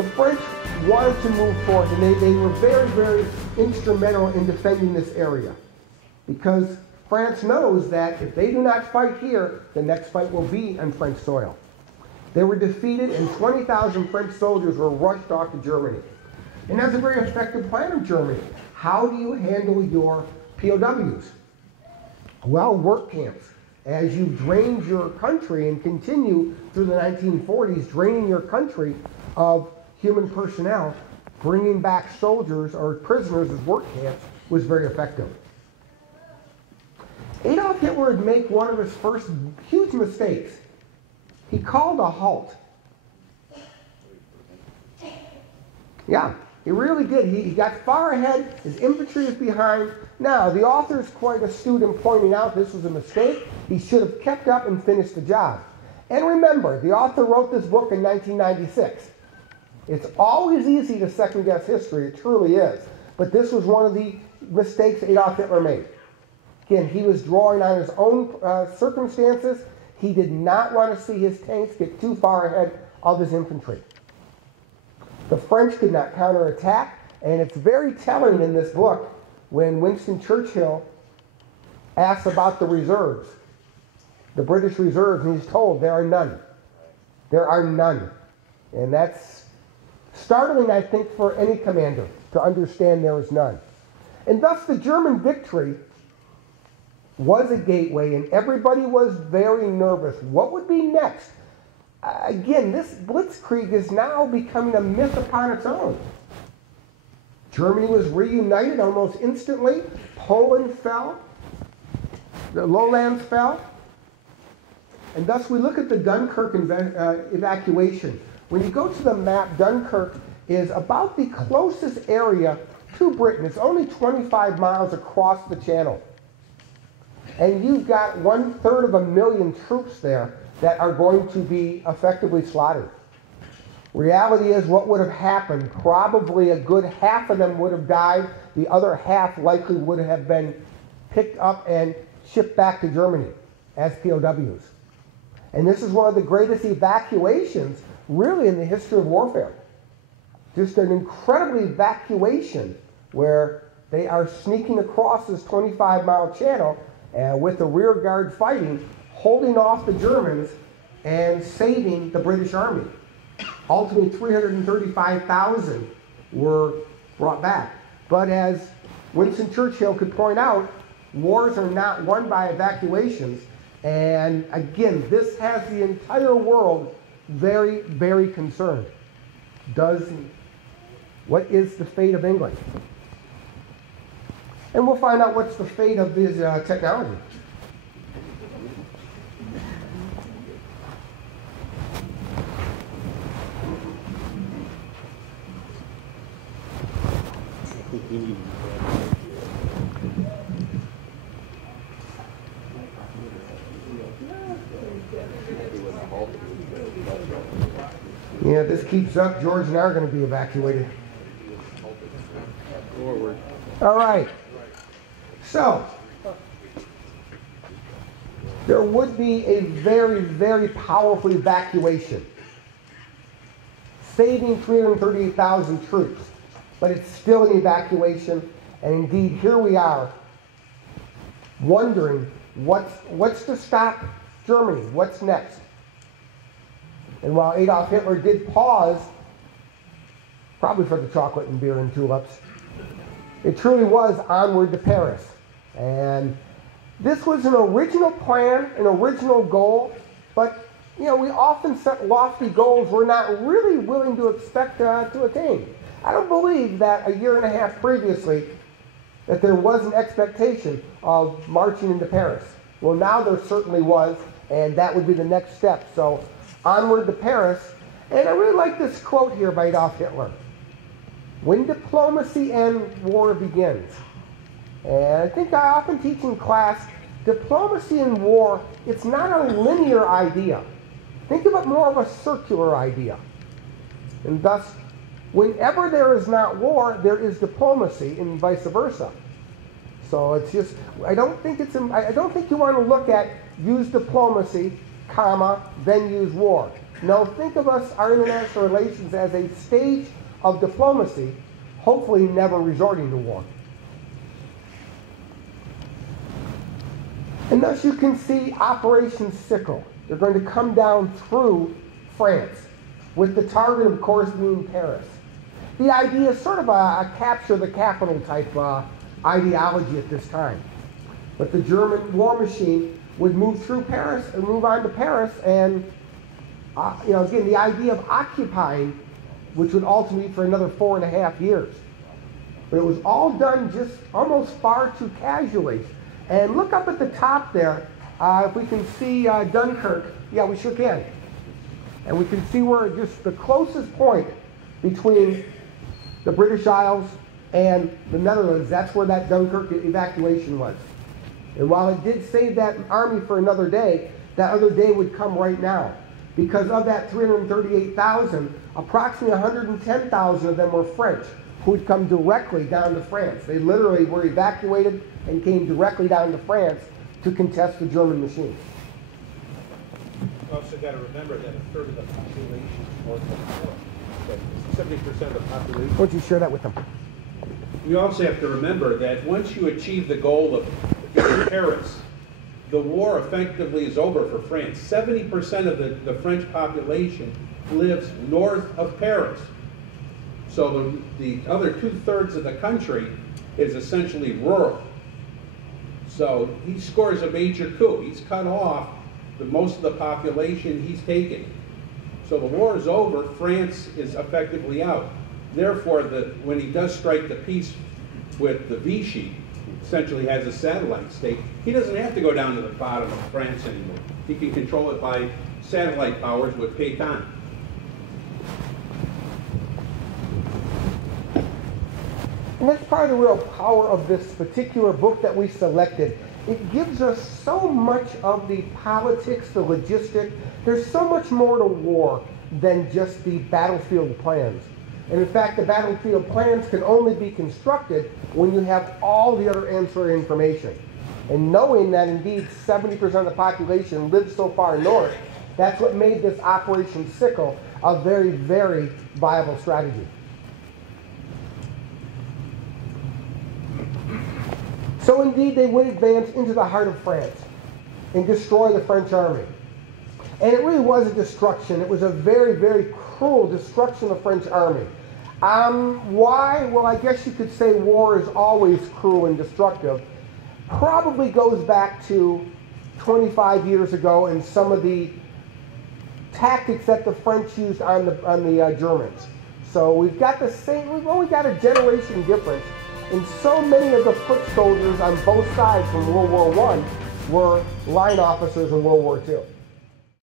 The French wanted to move forward, and they were very, very instrumental in defending this area. Because France knows that if they do not fight here, the next fight will be on French soil. They were defeated, and 20,000 French soldiers were rushed off to Germany. And that's a very effective plan of Germany. How do you handle your POWs? Well, work camps. As you drained your country and continue through the 1940s, draining your country of human personnel, bringing back soldiers or prisoners as work camps was very effective. Adolf Hitler would make one of his first huge mistakes. He called a halt. Yeah, he really did. He got far ahead. His infantry is behind. Now, the author is quite astute in pointing out this was a mistake. He should have kept up and finished the job. And remember, the author wrote this book in 1996. It's always easy to second-guess history. It truly is. But this was one of the mistakes Adolf Hitler made. Again, he was drawing on his own circumstances. He did not want to see his tanks get too far ahead of his infantry. The French could not counterattack, and it's very telling in this book when Winston Churchill asks about the reserves, the British reserves, and he's told there are none. There are none. And that's startling, I think, for any commander to understand there is none. And thus the German victory was a gateway, and everybody was very nervous. What would be next? Again, this blitzkrieg is now becoming a myth upon its own. Germany was reunited almost instantly. Poland fell. The lowlands fell. And thus we look at the Dunkirk evacuation. When you go to the map, Dunkirk is about the closest area to Britain. It's only 25 miles across the channel. And you've got 1/3 troops there that are going to be effectively slaughtered. Reality is what would have happened, probably a good half of them would have died. The other half likely would have been picked up and shipped back to Germany as POWs. And this is one of the greatest evacuations really in the history of warfare. Just an incredible evacuation where they are sneaking across this 25-mile channel with the rear guard fighting, holding off the Germans and saving the British Army. Ultimately, 335,000 were brought back. But as Winston Churchill could point out, wars are not won by evacuations. And again, this has the entire world very, very concerned. What is the fate of England? And we'll find out what's the fate of this technology. Yeah, if this keeps up, George and I are going to be evacuated. Forward. All right. So, there would be a very, very powerful evacuation, saving 338,000 troops. But it's still an evacuation, and indeed, here we are, wondering what's to stop Germany? What's next? And while Adolf Hitler did pause, probably for the chocolate and beer and tulips, it truly was onward to Paris. And this was an original plan, an original goal, but we often set lofty goals we're not really willing to expect to attain. I don't believe that a year and a half previously that there was an expectation of marching into Paris. Well, now there certainly was, and that would be the next step. So onward to Paris. And I really like this quote here by Adolf Hitler. When diplomacy ends, war begins. And I think I often teach in class, diplomacy and war, it's not a linear idea. Think of it more of a circular idea. And thus, whenever there is not war, there is diplomacy, and vice versa. So it's just, I don't think you want to look at use diplomacy, comma, then use war. No, think of us, our international relations, as a stage of diplomacy, hopefully never resorting to war. And thus you can see Operation Sickle. They're going to come down through France, with the target, of course, being Paris. The idea is sort of a capture the capital type ideology at this time. But the German war machine would move through Paris and move on to Paris, and again, the idea of occupying, which would ultimately be for another 4.5 years. But it was all done just almost far too casually. And look up at the top there, if we can see Dunkirk. Yeah, we sure can. And we can see where just the closest point between the British Isles and the Netherlands, that's where that Dunkirk evacuation was. And while it did save that army for another day, that other day would come right now. Because of that 338,000, approximately 110,000 of them were French, who had come directly down to France. They literally were evacuated and came directly down to France to contest the German machine. You also got to remember that a third of the population is north of war. 70% of the population. Why don't you share that with them? We also have to remember that once you achieve the goal of Paris, the war effectively is over for France. 70% of the French population lives north of Paris. So the other 2/3 of the country is essentially rural. So he scores a major coup. He's cut off most of the population he's taken. So the war is over, France is effectively out. Therefore, when he does strike the peace with the Vichy, essentially has a satellite state, he doesn't have to go down to the bottom of France anymore. He can control it by satellite powers with Pétain. And that's part of the real power of this particular book that we selected. It gives us so much of the politics, the logistics. There's so much more to war than just the battlefield plans. And in fact, the battlefield plans can only be constructed when you have all the other ancillary information. And knowing that indeed 70% of the population lives so far north, that's what made this Operation Sickle a very, very viable strategy. So indeed, they would advance into the heart of France and destroy the French army. And it really was a destruction. It was a very, very cruel destruction of the French army. Why? Well, I guess you could say war is always cruel and destructive. Probably goes back to 25 years ago and some of the tactics that the French used on the Germans. So we've got the same, we've only got a generation difference. And so many of the foot soldiers on both sides from World War I were line officers in World War II.